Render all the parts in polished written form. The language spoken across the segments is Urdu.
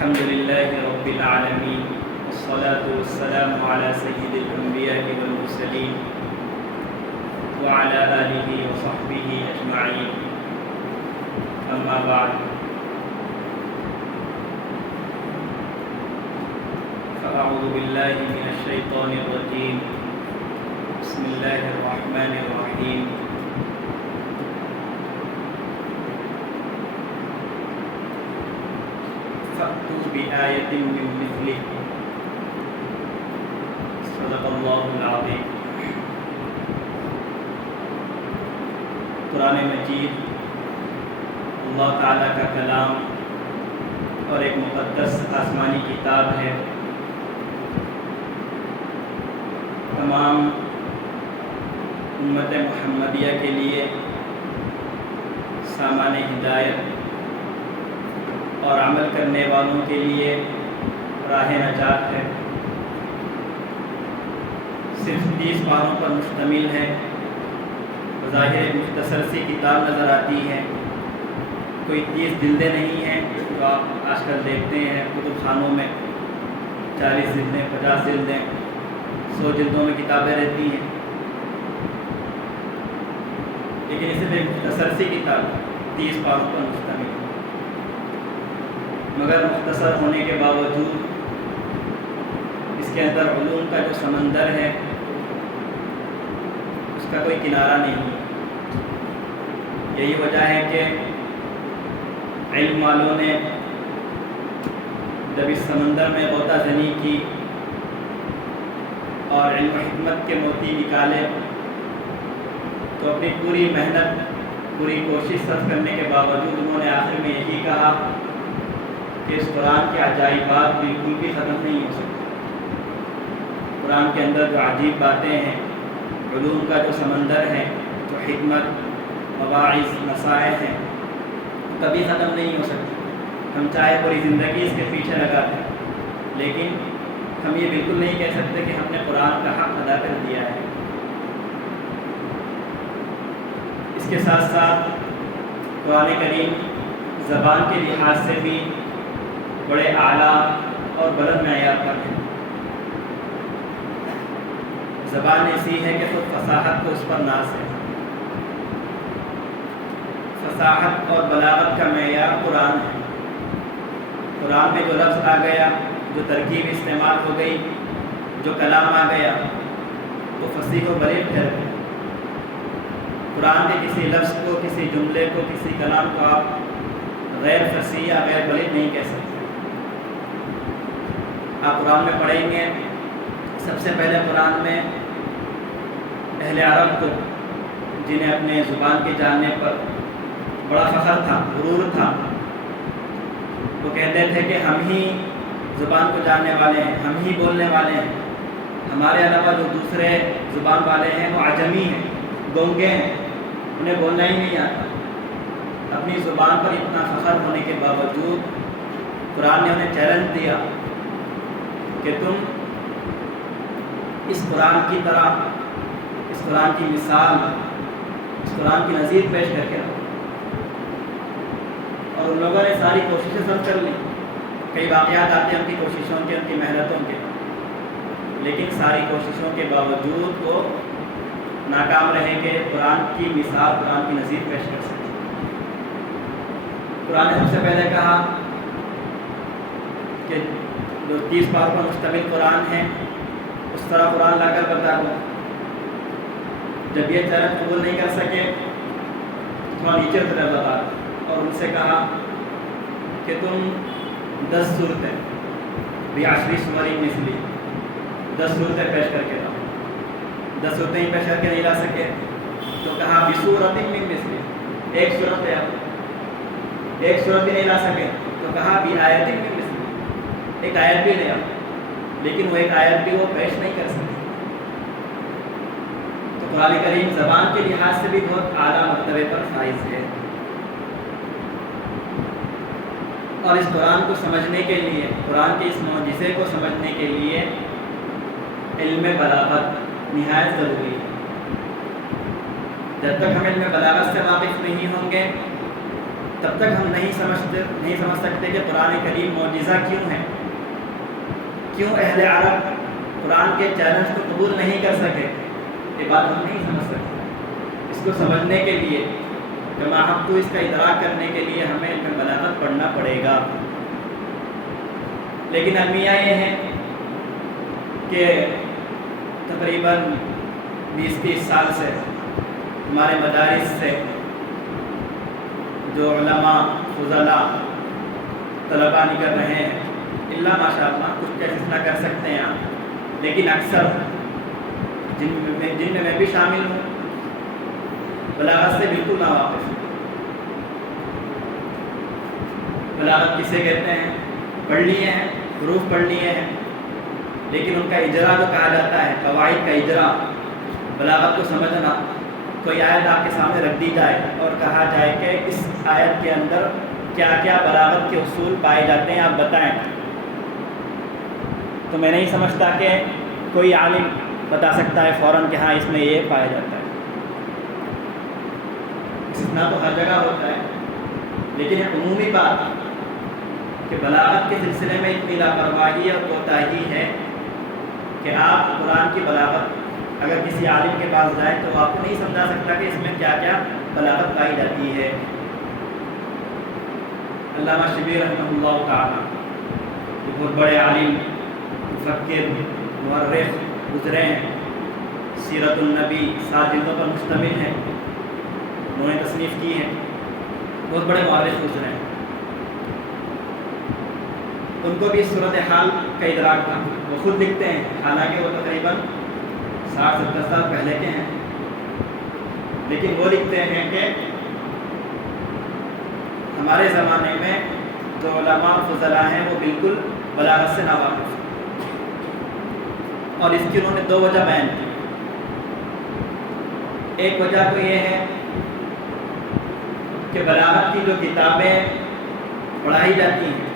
الحمد لله رب العالمين والصلاة والسلام على سيد الأنبياء والمرسلين وعلى آله وصحبه أجمعين أما بعد فأعوذ بالله من الشيطان الرجيم بسم الله الرحمن الرحيم فأتوا بآية من مثله صدق اللہ العظیم۔ قرآن مجید اللہ تعالیٰ کا کلام اور ایک مقدس آسمانی کتاب ہے۔ تمام امت محمدیہ کے لیے سامان ہدایت اور عمل کرنے والوں کے لیے راہ نجات ہے۔ صرف 30 پاروں پر مشتمل ہے۔ بظاہر مختصر سی کتاب نظر آتی ہے، کوئی 30 جلدیں نہیں ہیں جو آپ آج کل دیکھتے ہیں کتب خانوں میں 40 جلدیں 50 جلدیں 100 جلدوں میں کتابیں رہتی ہیں، لیکن اس میں مختصر سی کتاب 30 پاروں پر مشتمل ہے، مگر مختصر ہونے کے باوجود اس کے اندر علوم کا جو سمندر ہے اس کا کوئی کنارہ نہیں ہے۔ یہی وجہ ہے کہ علم والوں نے جب اس سمندر میں غوطہ زنی کی اور علم و حکمت کے موتی نکالے تو اپنی پوری محنت پوری کوشش صرف کرنے کے باوجود انہوں نے آخر میں یہی کہا کہ اس قرآن کے عجائبات بالکل بھی ختم نہیں ہو سکتے۔ قرآن کے اندر جو عجیب باتیں ہیں، علوم کا جو سمندر ہے، جو حکمت مواعظ نصائح ہیں، کبھی ختم نہیں ہو سکتی۔ ہم چاہے پوری زندگی اس کے پیچھے لگاتے ہیں، لیکن ہم یہ بالکل نہیں کہہ سکتے کہ ہم نے قرآن کا حق ادا کر دیا ہے۔ اس کے ساتھ ساتھ قرآن کریم زبان کے لحاظ سے بھی بڑے اعلیٰ اور بلند معیار پر ہے۔ زبان ایسی ہے کہ خود فصاحت کو اس پر ناز ہے۔ فصاحت اور بلاغت کا معیار قرآن ہے۔ قرآن میں جو لفظ آ گیا، جو ترکیب استعمال ہو گئی، جو کلام آ گیا، وہ فصیح و بلیغ ٹھہر گیا۔ قرآن کے کسی لفظ کو، کسی جملے کو، کسی کلام کو آپ غیر فصیح یا غیر بلیغ نہیں کہہ سکتے۔ آپ قرآن میں پڑھیں گے، سب سے پہلے قرآن میں اہل عرب کو، جنہیں اپنے زبان کے جاننے پر بڑا فخر تھا، غرور تھا، وہ کہتے تھے کہ ہم ہی زبان کو جاننے والے ہیں، ہم ہی بولنے والے ہیں، ہمارے علاوہ جو دوسرے زبان والے ہیں وہ عجمی ہیں، گونگے ہیں، انہیں بولنا ہی نہیں آتا۔ اپنی زبان پر اتنا فخر ہونے کے باوجود قرآن نے انہیں چیلنج دیا کہ تم اس قرآن کی طرح، اس قرآن کی مثال، اس قرآن کی نظیر پیش کر کے رہو۔ اور ان لوگوں نے ساری کوششیں سب کر لی، کئی واقعات آتے ہیں ان کی کوششوں کے، ان کی محنتوں کے، لیکن ساری کوششوں کے باوجود وہ ناکام رہے کہ قرآن کی مثال، قرآن کی نظیر پیش کر سکے۔ قرآن نے سب سے پہلے کہا کہ جو 30 پاروں پر مشتمل قرآن ہے اس طرح قرآن لا کر بتا دو۔ جب یہ چیلنج قبول نہیں کر سکے تھوڑا نیچے اترے بتا اور ان سے کہا کہ تم 10 صورتیں بعشر سور مثلی 10 صورتیں پیش کر کے لاؤ۔ 10 صورتیں ہی پیش کر کے نہیں لا سکے تو کہا بصورت من مثلی، ایک صورت ہے، ایک صورت بھی نہیں لا سکے تو کہا بآیت من مثلی، ایک آیت بھی لے آؤ، لیکن وہ ایک آیت بھی وہ پیش نہیں کر سکے۔ تو قرآن کریم زبان کے لحاظ سے بھی بہت اعلیٰ مرتبے پر فائز ہے، اور اس قرآن کو سمجھنے کے لیے، قرآن کے اس معجزے کو سمجھنے کے لیے علم بلاغت نہایت ضروری ہے۔ جب تک ہم علم بلاغت سے واقف نہیں ہوں گے تب تک ہم نہیں سمجھ سکتے کہ قرآن کریم معجزہ کیوں ہے، کیوں اہل عرب قرآن کے چیلنج کو قبول نہیں کر سکے، یہ بات ہم نہیں سمجھ سکتے۔ اس کو سمجھنے کے لیے جمع ہم کو اس کا ادراک کرنے کے لیے ہمیں علم بلاغت پڑھنا پڑے گا۔ لیکن المیہ یہ ہے کہ تقریباً 20-30 سال سے ہمارے مدارس سے جو علماء فضلاء طلباء نکل رہے ہیں، اللہ ماشاء اللہ کچھ کیسز نہ کر سکتے ہیں آپ، لیکن اکثر جن میں بھی شامل ہوں بلاغت سے بالکل نہ واقف ہوں۔ بلاغت کسے کہتے ہیں؟ پڑھ لیے ہیں، حروف پڑھ لیے ہیں، لیکن ان کا اجرا جو کہا جاتا ہے، قواعد کا اجرا، بلاغت کو سمجھنا۔ کوئی آیت آپ کے سامنے رکھ دی جائے اور کہا جائے کہ اس آیت کے اندر کیا کیا بلاغت کے اصول پائے جاتے ہیں، آپ بتائیں، تو میں نہیں سمجھتا کہ کوئی عالم بتا سکتا ہے فوراً کہ ہاں اس میں یہ پایا جاتا ہے۔ اتنا تو ہر جگہ ہوتا ہے، لیکن عمومی بات کہ بلاغت کے سلسلے میں اتنی لاپرواہی اور کوتاہی ہے کہ آپ قرآن کی بلاغت اگر کسی عالم کے پاس جائیں تو آپ کو نہیں سمجھا سکتا کہ اس میں کیا کیا بلاغت پائی جاتی ہے۔ علامہ شبیر رحمہ اللہ تعالیٰ جو بہت بڑے عالم، مفکر، مورخ گزرے ہیں، سیرت النبی 7 جلدوں پر مشتمل ہے، انہوں نے تصنیف کی ہے، بہت بڑے مورخ گزرے ہیں، ان کو بھی اس صورتحال کا ادراک تھا۔ وہ خود لکھتے ہیں، حالانکہ وہ تقریباً 60-70 سال پہلے کے ہیں، لیکن وہ لکھتے ہیں کہ ہمارے زمانے میں جو علماء فضلاء ہیں وہ بالکل بلاغت سے ناواقف ہیں، اور اس کی انہوں نے 2 وجہ بیان کی۔ ایک وجہ تو یہ ہے کہ بلاغت کی جو کتابیں پڑھائی جاتی ہیں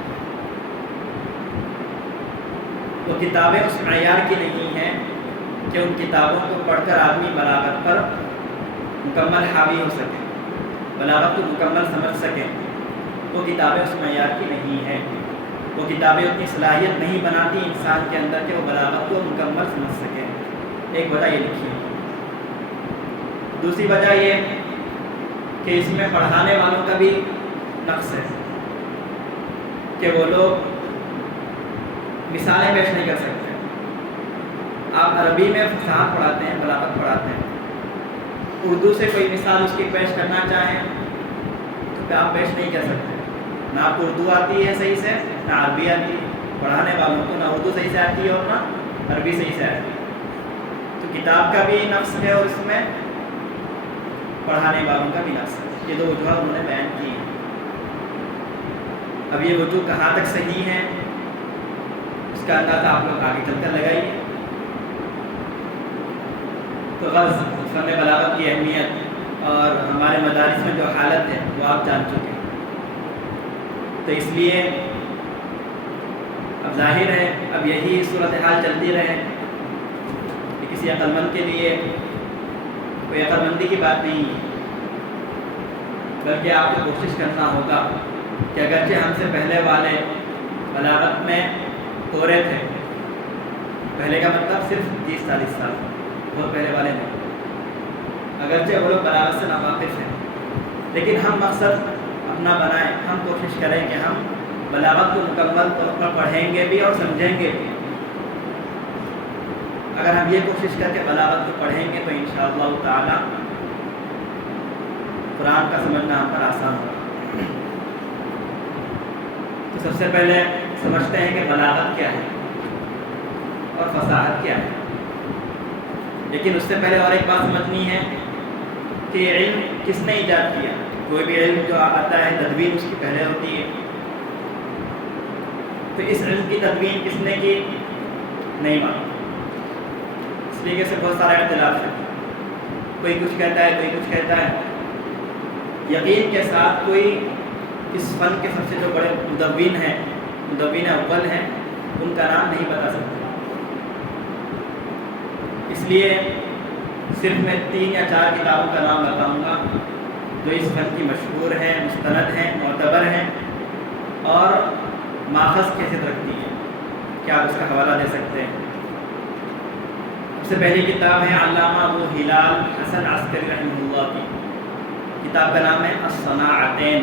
وہ کتابیں اس معیار کی نہیں ہیں کہ ان کتابوں کو پڑھ کر آدمی بلاغت پر مکمل حاوی ہو سکے، بلاغت کو مکمل سمجھ سکے۔ وہ کتابیں اس معیار کی نہیں ہیں، وہ کتابیں اتنی صلاحیت نہیں بناتی انسان کے اندر کہ وہ بلاغت کو مکمل سمجھ سکے۔ ایک وجہ یہ لکھی ہے۔ دوسری وجہ یہ کہ اس میں پڑھانے والوں کا بھی نقص ہے کہ وہ لوگ مثالیں پیش نہیں کر سکتے۔ آپ عربی میں فصاحت پڑھاتے ہیں، بلاغت پڑھاتے ہیں، اردو سے کوئی مثال اس کی پیش کرنا چاہیں تو پھر آپ پیش نہیں کر سکتے۔ نہ آپ کو اردو آتی ہے صحیح سے، نہ عربی آتی ہے، پڑھانے والوں کو نہ اردو صحیح سے آتی ہے اور نہ عربی صحیح سے آتی ہے، تو کتاب کا بھی نقص ہے اور اس میں پڑھانے والوں کا بھی نقص ہے۔ یہ 2 وجوہات انہوں نے بیان کی ہیں۔ اب یہ وجوہ کہاں تک صحیح ہیں اس کا اندازہ آپ لوگ آگے چل کر لگائیے۔ تو غرض فن بلاغت کی اہمیت اور ہمارے مدارس میں جو حالت ہے وہ آپ جان چکے ہیں، تو اس لیے اب ظاہر ہے اب یہی صورتحال چلتی رہے کہ کسی عقل مند کے لیے کوئی عقل مندی کی بات نہیں ہے، بلکہ آپ کو کوشش کرنا ہوگا کہ اگرچہ ہم سے پہلے والے بلاغت میں تورے تھے، پہلے کا مطلب صرف 30-40 سال، بہت پہلے والے نہیں، اگرچہ وہ لوگ بلاغت سے ناواقف ہیں، لیکن ہم مقصد اپنا بنائیں، ہم کوشش کریں کہ ہم بلاغت کو مکمل طور پر پڑھیں گے بھی اور سمجھیں گے بھی۔ اگر ہم یہ کوشش کر کے بلاغت کو پڑھیں گے تو انشاءاللہ تعالی قرآن کا سمجھنا ہم پر آسان ہوگا۔ تو سب سے پہلے سمجھتے ہیں کہ بلاغت کیا ہے اور فصاحت کیا ہے، لیکن اس سے پہلے اور ایک بات سمجھنی ہے کہ یہ علم کس نے ایجاد کیا۔ کوئی بھی علم جو آتا ہے تدوین اس کی پہلے ہوتی ہے، تو اس علم کی تدوین کس نے کی نہیں معلوم، اس لیے کہ اس سے بہت سارا اختلاف ہے، کوئی کچھ کہتا ہے کوئی کچھ کہتا ہے۔ یقین کے ساتھ کوئی اس فن کے سب سے جو بڑے مدون ہیں، مدون اول ہیں، ان کا نام نہیں بتا سکتا، اس لیے صرف میں 3 یا 4 کتابوں کا نام بتاؤں گا جو اس فن کی مشہور ہیں، مستند ہیں، معتبر ہیں اور ماخذ حیثیت رکھتی ہیں؟ کیا آپ اس کا حوالہ دے سکتے ہیں؟ سب سے پہلی کتاب ہے علامہ ابو ہلال حسن عسکری رحمہ اللہ کی، کتاب کا نام ہے الصناعتین۔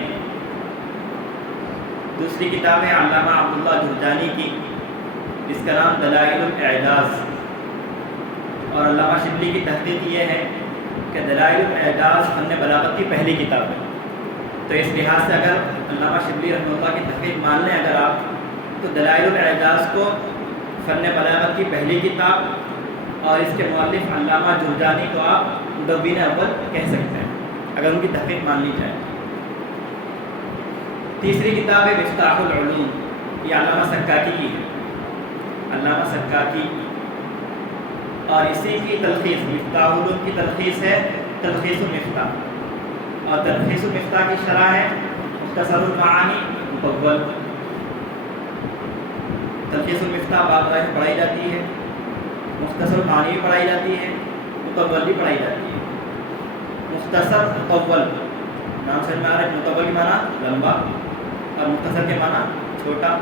دوسری کتاب ہے علامہ عبداللہ جرجانی کی، جس کا نام دلائل الاعجاز، اور علامہ شبلی کی تحقیق یہ ہے کہ دلائل الاعجاز فن بلاغت کی پہلی کتاب ہے۔ تو اس لحاظ سے اگر علامہ شبلی رحمہ اللہ کی تحقیق مان لیں اگر آپ، تو دلائل الاعجاز کو فن بلاغت کی پہلی کتاب اور اس کے مؤلف علامہ جرجانی کو آپ مدون اول کہہ سکتے ہیں اگر ان کی تحقیق مان لی جائے۔ تیسری کتاب ہے مفتاح العلوم، یہ علامہ سکاکی کی ہے، علامہ سکاکی، اور اسی کی تلخیص مفتاح العلوم کی تلخیص ہے تلخیص المفتاح، اور تلخیص المفتاح کی شرح ہے مختصر المعانی مطول۔ تلخیص المفتاح باب پڑھائی جاتی ہے، مختصر المعانی بھی پڑھائی جاتی ہے، مطول بھی پڑھائی جاتی ہے۔ مختصر مطول نام سے میں آ رہا ہے، مطول کے معنی لمبا اور مختصر کے معنی چھوٹا۔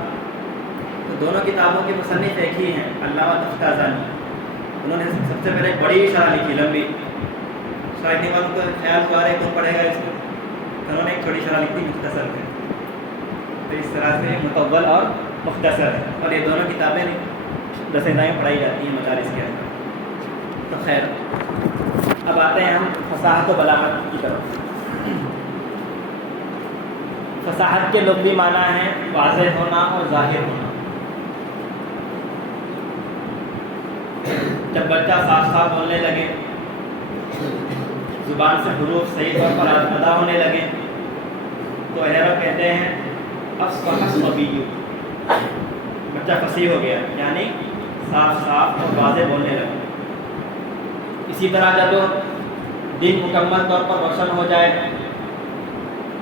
تو دونوں کتابوں کے مصنف ایک ہی ہیں، علامہ تفتازانی۔ انہوں نے سب سے پہلے ایک بڑی شرح لکھی لمبی، شاید نہیں والوں کو خیال ہوا رہے کون پڑھے گا اس کو، انہوں نے ایک چھوٹی شرح لکھی مختصر میں۔ تو اس طرح سے مطول اور مختصر ہے، اور یہ دونوں کتابیں رسائیں پڑھائی جاتی ہیں مدارس کے اندر۔ تو خیر، اب آتے ہیں ہم فصاحت و بلاغت کی طرف۔ فصاحت کے لغوی معنی ہیں واضح ہونا اور ظاہر ہونا۔ جب بچہ صاف صاف بولنے لگے، زبان سے حروف صحیح طور پر ادا ہونے لگے، تو عرب کہتے ہیں افصح الصبی، بچہ فصیح ہو گیا، یعنی صاف صاف اور واضح بولنے لگا۔ اسی طرح جب دن مکمل طور پر روشن ہو جائے،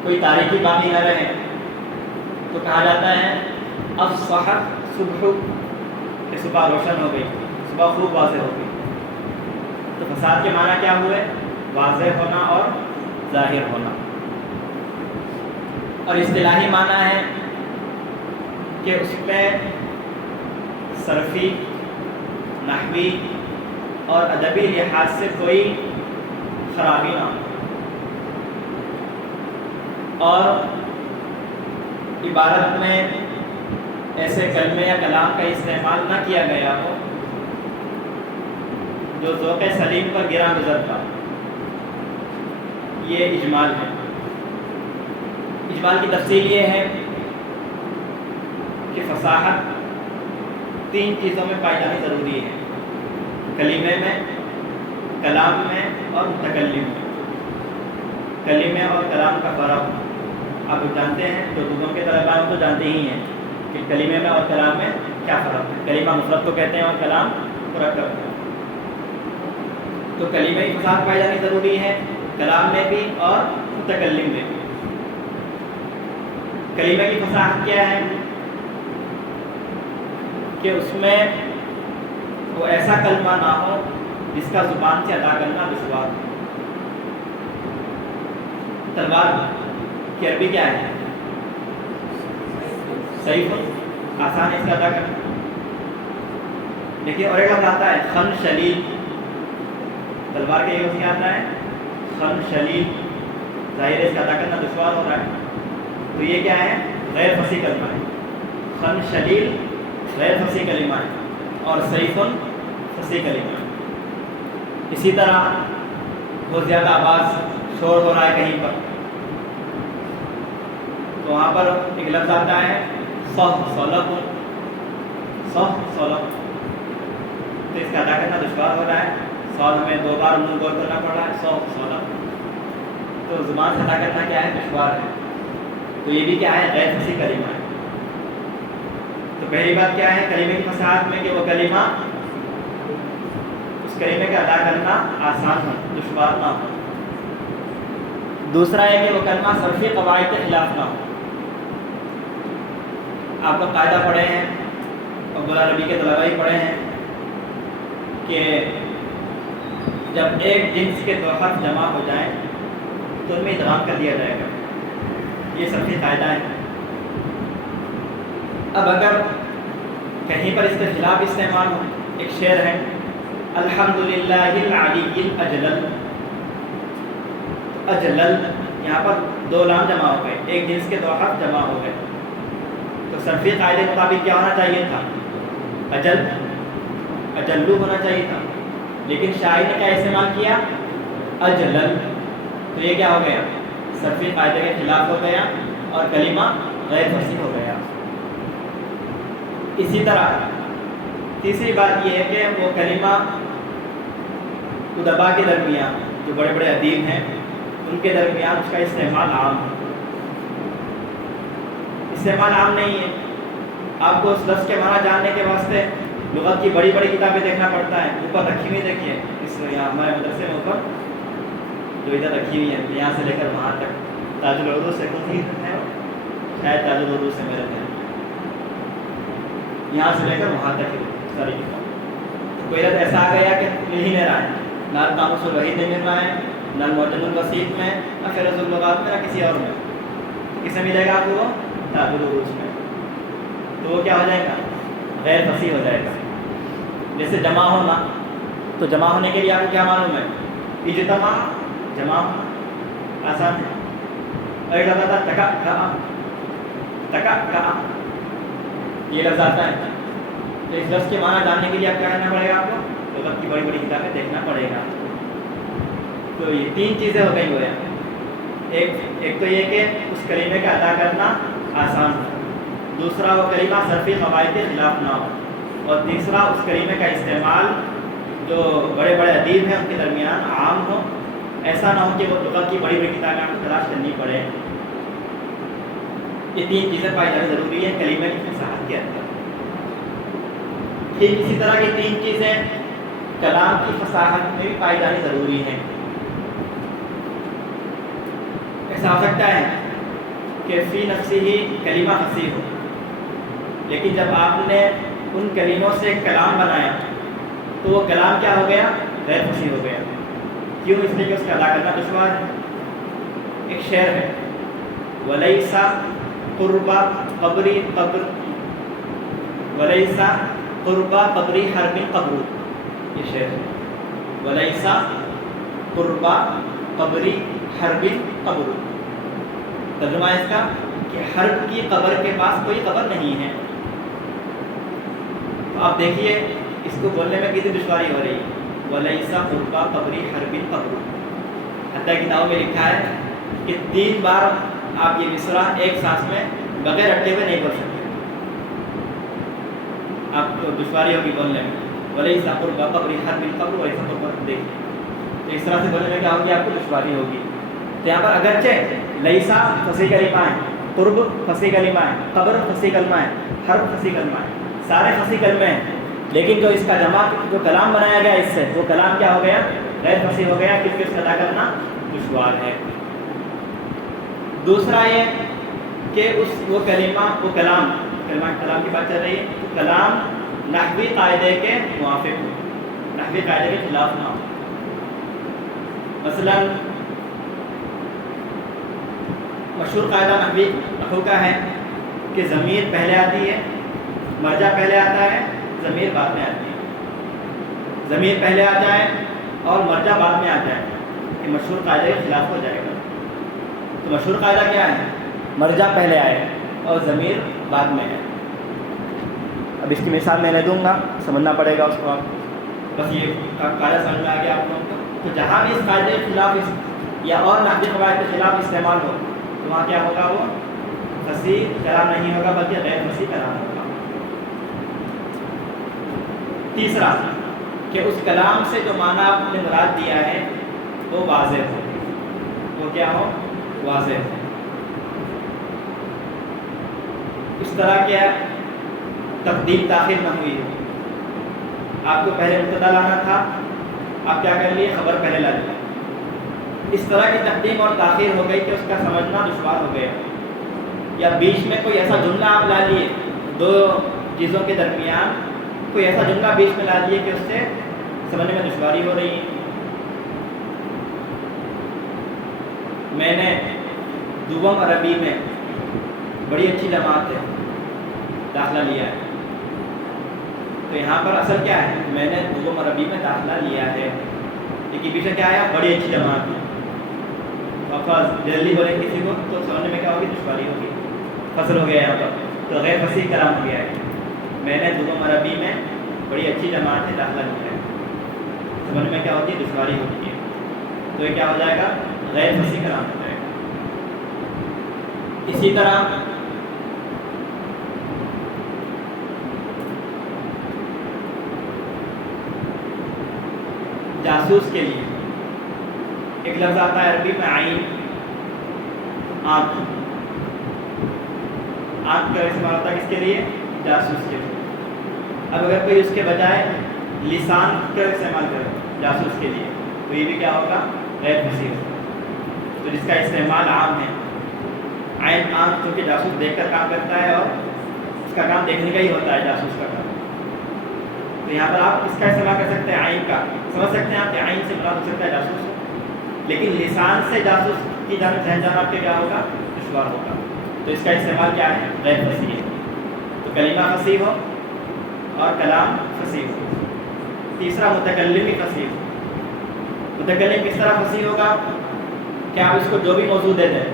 کوئی تاریکی باقی نہ رہے، تو کہا جاتا ہے افصحت صبح، کہ صبح روشن ہو گئی، صبح خوب واضح ہو گئی۔ تو فساد کے معنی کیا ہوئے؟ واضح ہونا اور ظاہر ہونا۔ اور اصطلاحی معنی ہے کہ اس میں صرفی، نحوی اور ادبی لحاظ سے کوئی خرابی نہ ہو، اور عبارت میں ایسے کلمے یا کلام کا استعمال نہ کیا گیا ہو جو ذوق سلیم پر گراں گزرتا۔ یہ اجمال ہے۔ اجمال کی تفصیل یہ ہے کہ فصاحت 3 چیزوں میں پائی جانی ضروری ہے، کلمے میں، کلام میں اور متکلم میں۔ کلمے اور کلام کا فرق آپ جانتے ہیں، جو اردو کے طلباء تو جانتے ہی ہیں کہ کلمے میں اور کلام میں کیا فرق ہے۔ کلمہ مفرد کو کہتے ہیں اور کلام مرکب۔ تو کلمے کی فصاحت پائی جانی ضروری ہے، کلام میں بھی اور متکلم میں بھی۔ کلمے کی فصاحت کیا ہے کہ اس میں وہ ایسا کلمہ نہ ہو جس کا زبان سے ادا کرنا دشوار ہو۔ تلوار کی عربی کیا ہے؟ سیف، آسان ہے اس کا ادا کرنا۔ لیکن اور ایک لفظ آتا ہے خن شلیل، تلوار کے لفظ کیا آتا ہے؟ خن شلیل، ظاہر ہے اس کا ادا کرنا دشوار ہو رہا ہے۔ تو یہ کیا ہے؟ غیر فصیح کلمہ ہے۔ خن شلیل غیر فصیح کلمہ ہے اور سیفن فصیح کلمہ ہے۔ اسی طرح بہت زیادہ آواز شور ہو رہا ہے کہیں پر، تو وہاں پر ایک لفظ آتا ہے صح صلب، صح صلب، تو اس کا ادا کرنا دشوار ہو رہا ہے، صاد میں 2 بار منہ گول کرنا پڑ رہا ہے، صح صلب، تو زبان سے ادا کرنا کیا ہے؟ دشوار ہے۔ تو یہ بھی کیا ہے؟ غیر فصیح کلمہ ہے۔ تو پہلی بات کیا ہے کلمے کی فصاحت میں کہ وہ کلمہ اس کلمے کا ادا کرنا آسان ہو، دشوار نہ ہو۔ دوسرا ہے کہ وہ کلمہ صرفی قواعد کے خلاف نہ ہو۔ آپ لوگ قاعدہ پڑھے ہیں اور عبداللہ ربی کے طلباء ہی پڑھے ہیں کہ جب ایک جنس کے 2 حرف جمع ہو جائیں تو ان میں ادغام کر دیا جائے گا. یہ صرفی قاعدہ ہے. اب اگر کہیں پر اس کے خلاف استعمال ہو، ایک شعر ہے الحمدللہ العلی الاجلل، اجلل یہاں پر دو لام جمع ہو گئے، ایک جنس کے دو حرف جمع ہو گئے. تو صرفی قاعدے کے مطابق کیا ہونا چاہیے تھا؟ اجل، اجلو ہونا چاہیے تھا، لیکن شاعر نے کیا استعمال کیا؟ اجلل. تو یہ کیا ہو گیا؟ صرفی قاعدے کے خلاف ہو گیا اور کلمہ غیر فصیح ہو گیا. اسی طرح تیسری بات یہ ہے کہ وہ کلمہ ادبا کے درمیان، جو بڑے بڑے ادیب ہیں ان کے درمیان اس کا استعمال عام ہے. استعمال عام نہیں ہے. آپ کو اس لفظ کے معنی جاننے کے واسطے لغت کی بڑی بڑی کتابیں دیکھنا پڑتا ہے. اوپر رکھی ہوئی دیکھیے، اس یہاں ہمارے مدرسے میں اوپر جو ادھر رکھی ہوئی ہے، یہاں سے لے کر وہاں تک، تاج الاردو سے کون سی ہے؟ شاید تاج الاردو سے میرے ہے، یہاں سے لے کر وہاں تک ساری کتاب. کوئی رد ایسا آ گیا کہ مل ہی نہیں رہا ہے، نہ قاموس الوحید میں مل رہا ہے، نہ معجم الوسیط میں، نہ فہرست اللغات میں، نہ کسی اور میں. کسے ملے گا آپ کو؟ تاج الاردو میں. تو وہ کیا ہو جائے گا؟ غیر فصیح ہو جائے گا. جیسے جمع ہونا، تو جمع ہونے کے لیے آپ کو کیا معلوم ہے؟ اجتماع، جمع ہونا آسان ہے. اور ایک لفظ آتا ہے تکا کا، یہ لفظ آتا ہے. تو اس لفظ کے معنی جاننے کے لیے آپ کیا کرنا پڑے گا؟ آپ کو لغت کی بڑی بڑی کتابیں دیکھنا پڑے گا. تو یہ تین چیزیں ہو گئی ہوئے. ایک تو یہ کہ اس کلمے کا ادا کرنا آسان ہو، دوسرا وہ کلمہ صرفی قواعد کے خلاف نہ ہو، اور تیسرا اس کلمے کا استعمال جو بڑے بڑے ادیب ہیں ان کے درمیان عام ہو. ایسا نہ ہو کہ وہ لغت کی بڑی بڑی کتابیں آپ کو تلاش کرنی پڑے. یہ تین چیزیں پائی جانی ضروری ہے کلمے کی فصاحت کے اندر. ٹھیک اسی طرح کی تین چیزیں کلام کی فصاحت میں بھی پائی جانی ضروری ہیں. ایسا ہو سکتا ہے کہ فی نفسی ہی کلمہ فصیح ہو، لیکن جب آپ نے ان کلموں سے کلام بنایا تو وہ کلام کیا ہو گیا؟ غیر فصیح ہو گیا. کیوں؟ اس لیے کہ اس کا ادا کرنا دشوار ہے. ایک شعر ہے وَلَيْسَ قُرْبَ قَبْرِ قبر، وَلَيْسَ قُرْبَ قَبْرِ حَرْبٍ قَبْرُ. یہ شعر ہے وَلَيْسَ قُرْبَ قَبْرِ حَرْبٍ قَبْرُ. ترجمہ اس کا کہ حرب کی قبر کے پاس کوئی قبر نہیں ہے. تو آپ دیکھیے اس کو بولنے میں کتنی دشواری ہو رہی ہے. وَلَيْسَ قُرْبَ قَبْرِ حَرْبٍ قَبْرُ. حتیٰ کتابوں میں لکھا ہے کہ 3 بار آپ یہ مصرع ایک سانس میں بغیر اٹکے ہوئے نہیں پڑھ سکتے. آپ کو دشواری ہوگی بولنے میں. وَلَيْسَ قُرْبَ قَبْرِ حَرْبٍ قَبْرُ، وَلَيْسَ قُرْبَ. دیکھیے تو اس طرح سے بولنے میں کیا ہوگی؟ آپ کو دشواری ہوگی. تو یہاں پر اگرچہ لیسا فصیح کلمہ ہے، قرب فصیح کلمہ ہے، قبر فصیح کلمہ ہے، حرب فصیح کلمہ ہے، سارے فصیح کلمے ہیں، لیکن جو اس کا جمع جو کلام بنایا گیا اس سے، وہ کلام کیا ہو گیا؟ غیر فصیح ہو گیا، کیونکہ اس کا ادا کرنا دشوار ہے. دوسرا یہ کہ وہ کلام کی بات چل رہی ہے، تو کلام نحوی قاعدے کے موافق ہو، نحوی قاعدے کے خلاف نہ ہو. مثلا مشہور قاعدہ نحو کا ہے کہ ضمیر پہلے آتی ہے، مرجع پہلے آتا ہے، ضمیر بعد میں آتی ہے. ضمیر پہلے آ جائے اور مرجع بعد میں آ جائے، یہ مشہور قاعدے کے خلاف ہو جائے گا. تو مشہور قاعدہ کیا ہے؟ مرجع پہلے آئے اور ضمیر بعد میں ہے. اب اس کی مثال میں دوں گا، سمجھنا پڑے گا اس کو. آپ بس یہ قاعدہ سمجھ میں آ گیا آپ لوگوں کو. تو جہاں بھی اس قاعدے کے خلاف یا اور نحوی قواعد کے خلاف استعمال ہو تو وہاں کیا ہوگا؟ وہ فصیح کلام نہیں ہوگا بلکہ غیر فصیح کلام ہوگا. تیسرا کہ اس کلام سے جو معنی آپ نے مراد دیا ہے وہ واضح ہو. وہ کیا ہو؟ واضح ہو. اس طرح کیا تقدیم تاخیر نہ ہوئی ہو. آپ کو پہلے مبتدا لانا تھا، آپ کیا کر لیے؟ خبر پہلے لا لیا. اس طرح کی تقدیم اور تاخیر ہو گئی کہ اس کا سمجھنا دشوار ہو گیا. یا بیچ میں کوئی ایسا جملہ آپ لا لیے، دو چیزوں کے درمیان کوئی ایسا جملہ بیچ میں لا لیے کہ اس سے سمجھنے میں دشواری ہو رہی ہے. میں نے دوم عربی میں بڑی اچھی جماعت ہے داخلہ لیا ہے. تو یہاں پر اصل کیا ہے, میں نے دوم عربی میں داخلہ لیا ہے, لیکن پیچھے کیا آیا, بڑی اچھی جماعت ہے. آپ جلدی بولیں کسی کو تو سمجھنے میں کیا ہوگی, دشواری ہوگی, فصل ہو گیا یہاں پر, تو غیر فصیح کلام ہو گیا ہے. میں نے دوم عربی میں بڑی اچھی جماعت ہے داخلہ لیا ہے, سمجھ میں کیا ہوتی ہے, دشواری ہوتی ہے. تو یہ کیا ہو جائے گا, غیر فصیح کلام ہو جائے گا. اسی طرح جاسوس کے لیے ایک لفظ آتا ہے عربی میں, عین, آنکھ. آنکھ کا استعمال ہوتا ہے کس کے لیے, جاسوس کے لیے. اب اگر کوئی اس کے بجائے لسان کا استعمال کرے جاسوس کے لیے تو یہ بھی کیا ہوگا, غیر فصیح ہوگا. تو جس کا استعمال عام ہے, عین, آنکھ, کیونکہ جاسوس دیکھ کر کام کرتا ہے اور اس کا کام دیکھنے کا ہی ہوتا ہے جاسوس کا کام. تو یہاں پر آپ اس کا استعمال کر سکتے ہیں, عین کا. سمجھ سکتے ہیں آپ کہ عین سے مراد ہو سکتا ہے جاسوس, لیکن لسان سے جاسوس کی جانب ذہن جانا آپ کے کیا ہوگا, دشوار ہوگا. تو اس کا استعمال کیا ہے, غیر فصیح ہے. تو کلمہ فصیح ہو اور کلام فصیح ہو. تیسرا, متکلم بھی فصیح ہو. متکلم کس طرح فصیح ہوگا کہ آپ اس کو جو بھی موضوع دے دیں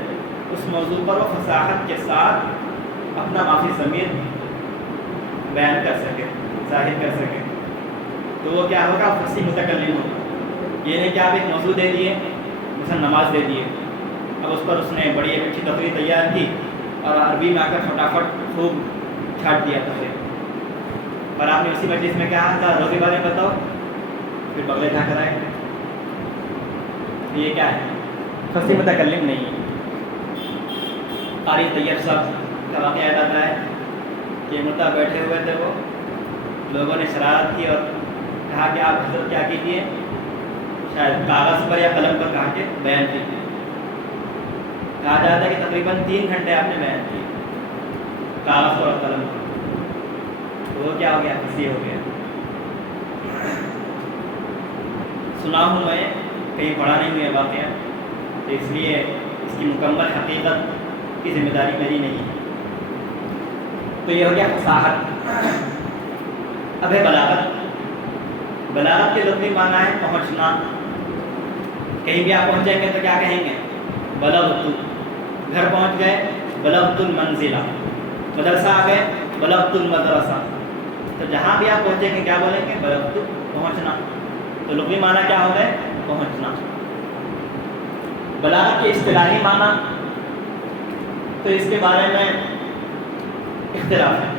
اس موضوع پر وہ فصاحت کے ساتھ اپنا معافی ضمیر بیان کر سکے, ظاہر کر سکے. تو وہ کیا ہوگا, فصیح متکلم ہوگا. یہ نہیں کہ آپ ایک موضوع دے دیے, مثلا نماز دے دیے, اب اس پر اس نے بڑی ایک اچھی تقریر تیار کی اور عربی میں آ کر فٹافٹ خوب چھاٹ دیا تقریر, اور آپ نے اسی مجلس میں کہا تھا روزے بارے بتاؤ, پھر بغلے جا کر آئے. یہ کیا ہے, فصیح متکلم نہیں ہے. قاری طیب صاحب کا واقعہ یاد آتا ہے کہ مدعا بیٹھے ہوئے تھے, وہ لوگوں نے شرارت کی اور کہا کہ آپ حضرت کیا کیجیے, شاید کاغذ پر یا قلم پر کہا کے بیان کیجیے. کہا جاتا ہے کہ تقریباً 3 گھنٹے آپ نے بیان کیے کاغذ اور قلم پر. تو وہ کیا ہو گیا, فصیح ہو گیا. سنا ہوں میں, کہیں پڑھا نہیں ہوئے واقعہ, تو اس لیے اس کی مکمل حقیقت کی ذمہ داری میری نہیں ہے. تو یہ ہو گیا فصاحت. اب ہے بلاغت. بلاغت کے لفظی معنی ہے پہنچنا. کہیں بھی آپ پہنچیں گے تو کیا کہیں گے, بلغت. گھر پہنچ گئے, بلغت المنزلہ. مدرسہ آ گئے, بلغت المدرسہ. تو جہاں بھی آپ پہنچیں گے کیا بولیں گے, بلغت, پہنچنا. تو لغوی معنی کیا ہو گئے, پہنچنا. بلاغت کے اصطلاحی معنی تو اس کے بارے میں اختلاف ہے.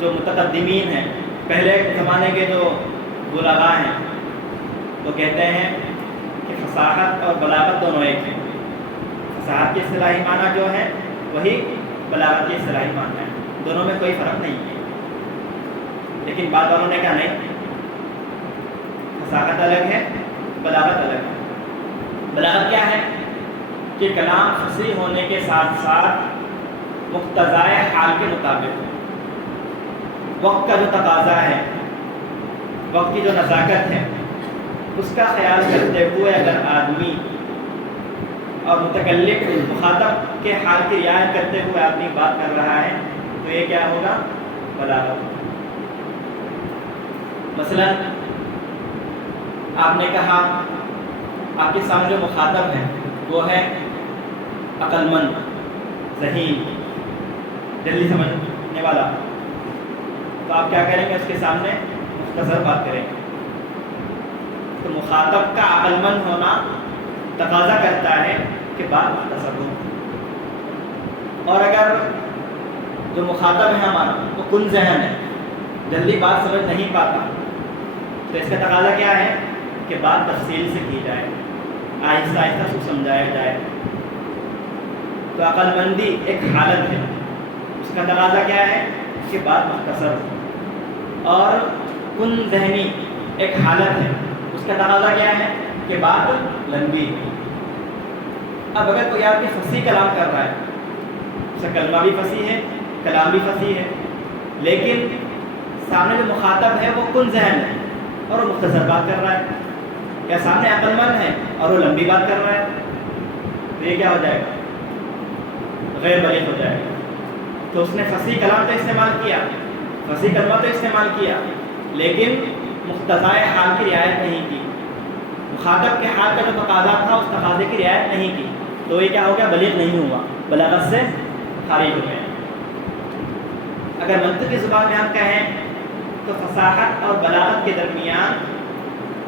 جو متقدمین ہیں, پہلے زمانے کے جو بلغاء ہیں, وہ کہتے ہیں کہ فصاحت اور بلاغت دونوں ایک ہیں. فصاحت کی اصطلاحی معنی جو ہے وہی بلاغت کی اصطلاحی معنی ہے, دونوں میں کوئی فرق نہیں ہے. لیکن بعض والوں نے کہا نہیں, فصاحت الگ ہے, بلاغت الگ ہے. بلاغت کیا ہے کہ کلام فصیح ہونے کے ساتھ ساتھ مقتضائے حال کے مطابق, وقت کا جو تقاضا ہے, وقت کی جو نزاکت ہے, اس کا خیال کرتے ہوئے اگر آدمی اور متکلم مخاطب کے حال کی رعایت کرتے ہوئے آدمی بات کر رہا ہے تو یہ کیا ہوگا, بلاغت. مثلا آپ نے کہا, آپ کے سامنے جو مخاطب ہے وہ ہے عقل مند, ذہین, جلدی سمجھنے والا. تو آپ کیا کریں گے, اس کے سامنے مختصر بات کریں گے. تو مخاطب کا عقل مند ہونا تقاضا کرتا ہے کہ بات مختصر ہو. اور اگر جو مخاطب ہے ہمارا وہ کن ذہن ہے, جلدی بات سمجھ نہیں پاتا, تو اس کا تقاضا کیا ہے کہ بات تفصیل سے کی جائے, آہستہ آہستہ اس کو سمجھایا جائے. تو عقل مندی ایک حالت ہے, اس کا تقاضا کیا ہے کہ بات مختصر ہو. اور کن ذہنی ایک حالت ہے, اس کا تقاضا کیا ہے کہ بات لمبی ہو. اب اگر کوئی آپ کے فصیح کلام کر رہا ہے, اس کا کلمہ بھی فصیح ہے, کلام بھی فصیح ہے, لیکن سامنے جو مخاطب ہے وہ کن ذہن ہے اور وہ مختصر بات کر رہا ہے, یا سامنے عقل مند ہے اور وہ لمبی بات کر رہا ہے, تو یہ کیا ہو جائے گا؟ غیر بلیغ ہو جائے گا۔ تو اس نے فصیح کلام تو استعمال کیا، فصیح کلمہ تو استعمال کیا، لیکن مقتضائے حال کی رعایت نہیں کی، مخاطب کے حال کا جو تقاضا تھا اس تقاضے کی رعایت نہیں کی، تو یہ کیا ہو گیا؟ بلیغ نہیں ہوا، بلاغت سے خارج ہو گیا۔ اگر منطق کی زبان میں ہم کہیں تو فصاحت اور بلاغت کے درمیان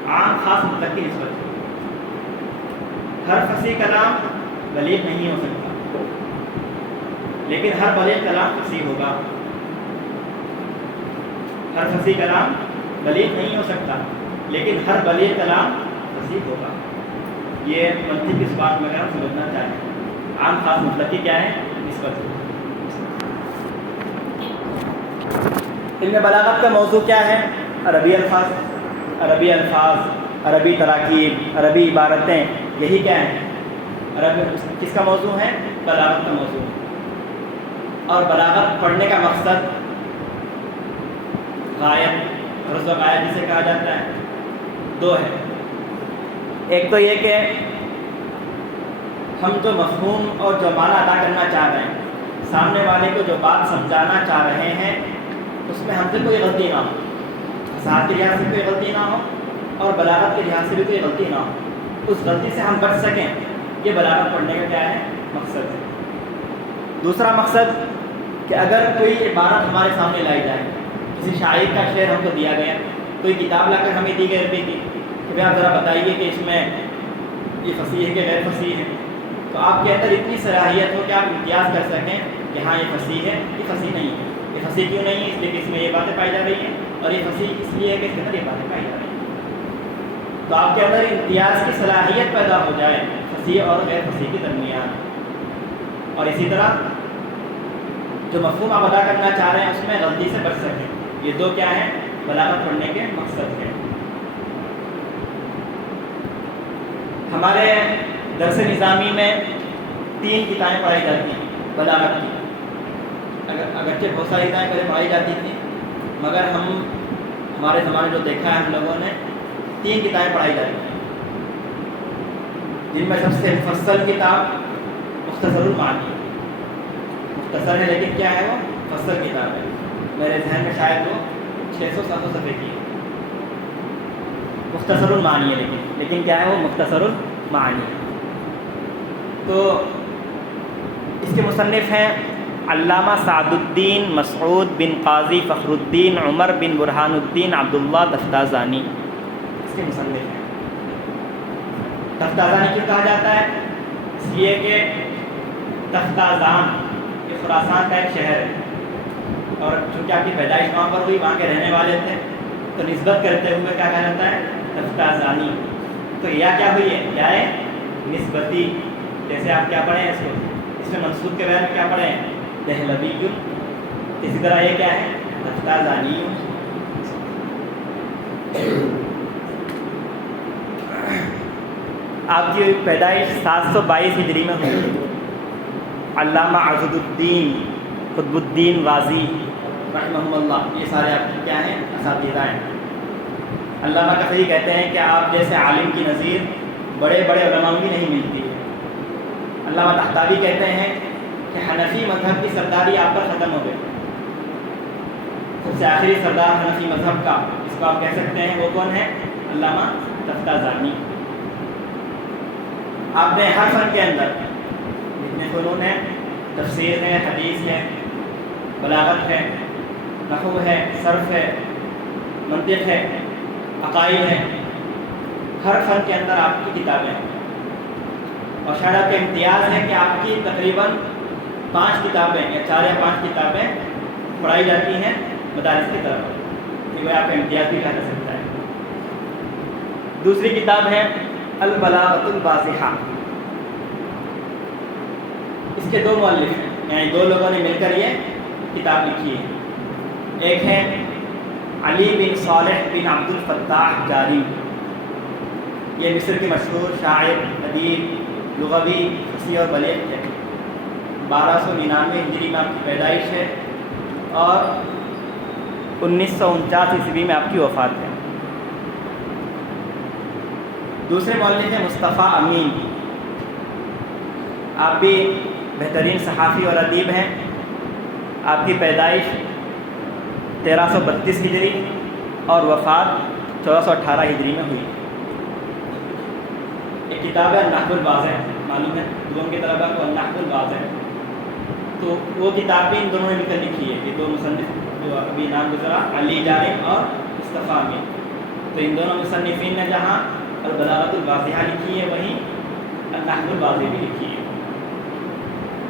عام خاص مطلق کی نسبت ہے۔ ہر فصیح کلام بلیغ نہیں ہو سکتا، لیکن ہر بلیغ کلام فصیح ہوگا۔ ہر فصیح کلام بلیغ نہیں ہو سکتا، لیکن ہر بلیغ کلام فصیح ہوگا۔ یہ منطق کی زبان میں اگر ہم سمجھنا چاہیں، عام خاص مطلق کی کیا ہے؟ نسبت ہے۔ علم بلاغت کا موضوع کیا ہے؟ عربی الفاظ، عربی الفاظ، عربی تراکیب، عربی عبارتیں، یہی کیا ہے؟ عربی کس کا موضوع ہے؟ بلاغت کا موضوع ہے۔ اور بلاغت پڑھنے کا مقصد غایت، غرض و غایت جسے کہا جاتا ہے، دو ہے۔ ایک تو یہ کہ ہم جو مفہوم اور جو معنی ادا کرنا چاہ رہے ہیں، سامنے والے کو جو بات سمجھانا چاہ رہے ہیں، اس میں ہم سے کوئی غلطی نہ ہو، فصاحت کے لحاظ سے کوئی غلطی نہ ہو اور بلاغت کے لحاظ سے بھی کوئی غلطی نہ ہو، اس غلطی سے ہم بچ سکیں، یہ بلاغت پڑھنے کا کیا ہے؟ مقصد ہے۔ دوسرا مقصد کہ اگر کوئی عبارت ہمارے سامنے لائی جائے، کسی شاعر کا شعر ہم کو دیا گیا، کوئی کتاب لا کر ہمیں دی گئی روپے کی کہ بھائی آپ ذرا بتائیے کہ اس میں یہ فصیح ہے کہ غیر فصیح ہے، تو آپ کے اندر اتنی صلاحیت ہو کہ آپ امتیاز کر سکیں کہ ہاں یہ فصیح ہے، یہ فصیح نہیں ہے۔ یہ فصیح کیوں نہیں ہے؟ اس لیے کہ اس میں یہ باتیں پائی جا رہی ہیں، اور یہ فصیح اس لیے ہے کہ اس کے اندر یہ باتیں پائی جا رہی ہیں۔ تو آپ کے اندر امتیاز کی صلاحیت پیدا ہو جائے فصیح اور غیر فصیح کے درمیان۔ اور اسی طرح جو مفہوم آپ ادا کرنا چاہ رہے ہیں اس میں غلطی سے بچ سکیں، یہ دو کیا ہیں؟ بلاغت پڑھنے کے مقصد ہیں۔ ہمارے درس نظامی میں 3 کتابیں پڑھائی جاتی ہیں بلاغت کی، اگرچہ بہت ساری کتابیں پہلے پڑھائی جاتی تھیں، مگر ہمارے زمانے جو دیکھا ہے ہم لوگوں نے 3 کتابیں پڑھائی جاتی ہیں، جن میں سب سے مفصل کتاب مختصر المعانی، مختصر ہے لیکن کیا ہے وہ؟ مفصل کتاب ہے۔ میرے ذہن میں شاید وہ 600-700 صفحے کی ہے، مختصر المعانی ہے، لیکن کیا ہے وہ؟ مختصر المعانی ہے۔ تو اس کے مصنف ہیں علامہ سعد الدین مسعود بن قاضی فخر الدین عمر بن برہان الدین عبداللہ تفتازانی، اس کے مصنف ہیں۔ تفتازانی کیوں کہا جاتا ہے؟ اس لیے کہ تفتازان یہ خراسان کا ایک شہر ہے، اور چونکہ آپ کی پیدائش وہاں پر ہوئی، وہاں کے رہنے والے تھے، تو نسبت کرتے ہوئے کیا کہا جاتا ہے؟ تفتازانی۔ تو یا کیا ہوئی ہے؟ یا ہے نسبتی، جیسے آپ کیا پڑھیں اس کو، اس میں منصوب کے بارے میں کیا پڑھیں؟ دہلوی۔ اسی طرح یہ کیا ہے؟ تفتازانی۔ آپ کی پیدائش 722 ہجری میں ہوئی۔ علامہ عضد الدین قطب الدین غازی رحمہ اللہ، یہ سارے آپ کی کیا ہیں؟ اساتذہ ہیں۔ علامہ کفری کہتے ہیں کہ آپ جیسے عالم کی نظیر بڑے بڑے علماء بھی نہیں ملتی ہے۔ علامہ طحطاوی کہتے ہیں کہ حنفی مذہب کی سرداری آپ پر ختم ہو گئی، سب سے آخری سردار حنفی مذہب کا جس کو آپ کہہ سکتے ہیں وہ کون ہے؟ علامہ تفتازانی۔ آپ نے ہر فن کے اندر جتنے فنون ہیں، تفسیر ہے، حدیث ہے، بلاغت ہے، نحو ہے، صرف ہے، منطق ہے، عقائد ہے، ہر فن کے اندر آپ کی کتابیں ہیں۔ اور شاید آپ کا امتیاز ہے کہ آپ کی تقریباً 5 کتابیں یا 4 یا 5 کتابیں پڑھائی جاتی ہیں مدارس کی طرف، یہ آپ کا امتیاز بھی کہا جا سکتا ہے۔ دوسری کتاب ہے البلاغۃ الواضحہ، اس کے 2 مؤلف ہیں، یعنی 2 لوگوں نے مل کر یہ کتاب لکھی ہے۔ ایک ہے علی بن صالح بن عبد الفتاح جاری، یہ مصر کے مشہور شاعر، ادیب، لغوی، فصیح اور بلیغ تھے۔ 1299 ہجری میں آپ کی پیدائش ہے اور 1949 عیسوی میں آپ کی وفات ہے۔ دوسرے مؤلف ہیں مصطفیٰ امین، آپ بھی بہترین صحافی اور ادیب ہیں. آپ کی پیدائش 1332 ہجری اور وفات 1418 ہجری میں ہوئی. ایک کتاب ہے النحو الواضح، معلوم ہے دونوں کے طلباء کو النحو الواضح، تو وہ کتاب بھی ان دونوں نے مل کر لکھی ہے. یہ دو مصنف جو ابھی نام گزرا، علی جارم اور مصطفیٰ امین، تو ان دونوں مصنفین نے جہاں البلاغۃ الواضحہ لکھی ہے وہیں النحو الواضح بھی لکھی ہے.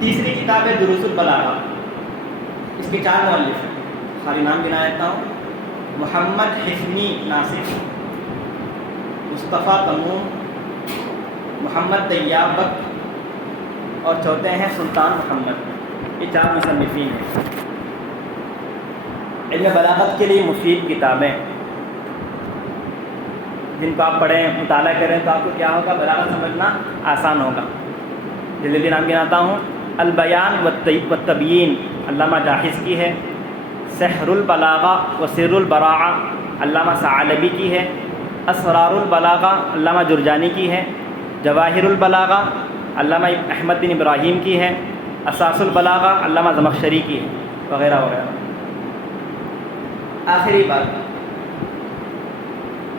تیسری کتاب ہے دروس البلاغہ. اس کے 4 مؤلف ہیں، خالی نام گنا دیتا ہوں: محمد حفنی ناصر، مصطفیٰ تموم، محمد طیاب بک، اور چوتھے ہیں سلطان محمد. یہ 4 مصنفین ہیں. علم بلاغت کے لیے مفید کتابیں جن کو آپ پڑھیں، مطالعہ کریں تو آپ کو کیا ہوگا، بلاغت سمجھنا آسان ہوگا. جلدی نام گناتا ہوں: البیان والتبیین علامہ جاحظ کی ہے، سحر البلاغہ و سر البراعہ علامہ ثعلبی کی ہے، اسرار البلاغہ علامہ جرجانی کی ہے، جواہر البلاغہ علامہ احمد بن ابراہیم کی ہے، اساس البلاغہ علامہ زمخشری کی ہے، وغیرہ وغیرہ. آخری بات،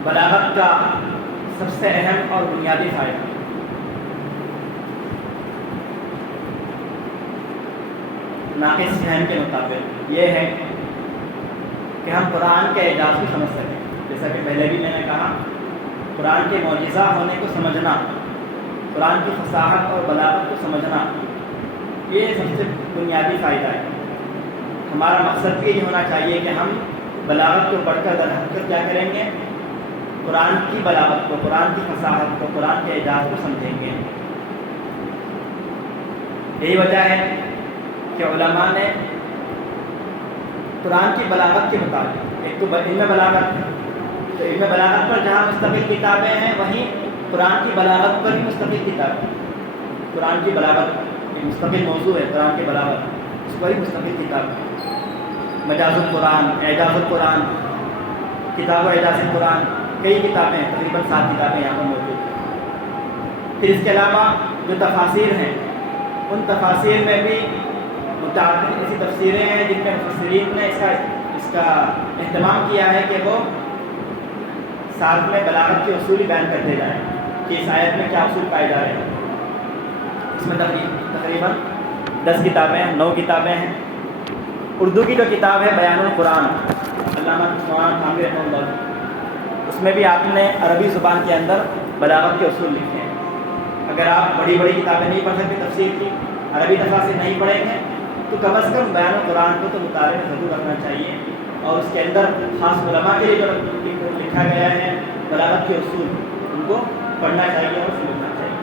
بلاغت کا سب سے اہم اور بنیادی فائدہ ناقص فہم کے مطابق یہ ہے کہ ہم قرآن کے اعجاز کو سمجھ سکیں. جیسا کہ پہلے بھی میں نے کہا، قرآن کے معجزہ ہونے کو سمجھنا، قرآن کی فصاحت اور بلاغت کو سمجھنا، یہ سب سے بنیادی فائدہ ہے. ہمارا مقصد یہ ہونا چاہیے کہ ہم بلاغت کو پڑھ کر در حقیقت کیا کریں گے، قرآن کی بلاغت کو، قرآن کی فصاحت کو، قرآن کے اعجاز کو سمجھیں گے. یہی وجہ ہے کہ علماء نے قرآن کی بلاغت کے مطابق، ایک تو علم بلاغت، تو علم بلاغت پر جہاں مستقل کتابیں ہیں وہیں قرآن کی بلاغت پر بھی مستقل کتابیں. قرآن کی بلاغت ایک مستقل موضوع ہے، قرآن کی بلاغت، اس پر ہی مستقل کتاب ہے. مجاز القرآن، اعجاز القرآن، کتاب و اعجاز القرآن، کئی کتابیں ہیں، تقریباً 7 کتابیں یہاں پر موجود ہیں. پھر اس کے علاوہ جو تفاسیر ہیں، ان تفاسیر میں بھی متعدد ایسی تفسیریں ہیں جن میں مفسرین نے اس کا اہتمام کیا ہے کہ وہ ساتھ میں بلاغت کے اصول بیان کرتے جائیں کہ اس آیت میں کیا اصول پائے جا رہے ہیں. اس میں تقریباً 10 کتابیں ہیں، 9 کتابیں ہیں. اردو کی جو کتاب ہے بیان القرآن، علامہ مولانا تھانوی رحمہ اللہ، اس میں بھی آپ نے عربی زبان کے اندر بلاغت کے اصول لکھے ہیں. اگر آپ بڑی بڑی کتابیں نہیں پڑھ سکتے تفسیر کی، عربی تفاسیر نہیں پڑھیں گے، تو کم از کم بیان القرآن کو تو مطالعے میں ضرور رکھنا چاہیے. اور اس کے اندر خاص علماء کے لیے جو لکھا گیا ہے بلاغت کے اصول، ان کو پڑھنا چاہیے اور سمجھنا چاہیے.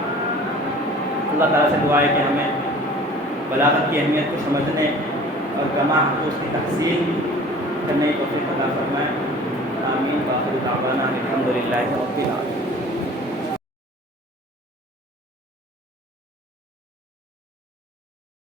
اللہ تعالیٰ سے دعا ہے کہ ہمیں بلاغت کی اہمیت کو سمجھنے اور کما حقوق کی تحصیل کرنے کی توفیق عطا فرمائے. آمین. وآخر دعوانا الحمد للہ رب العالمین.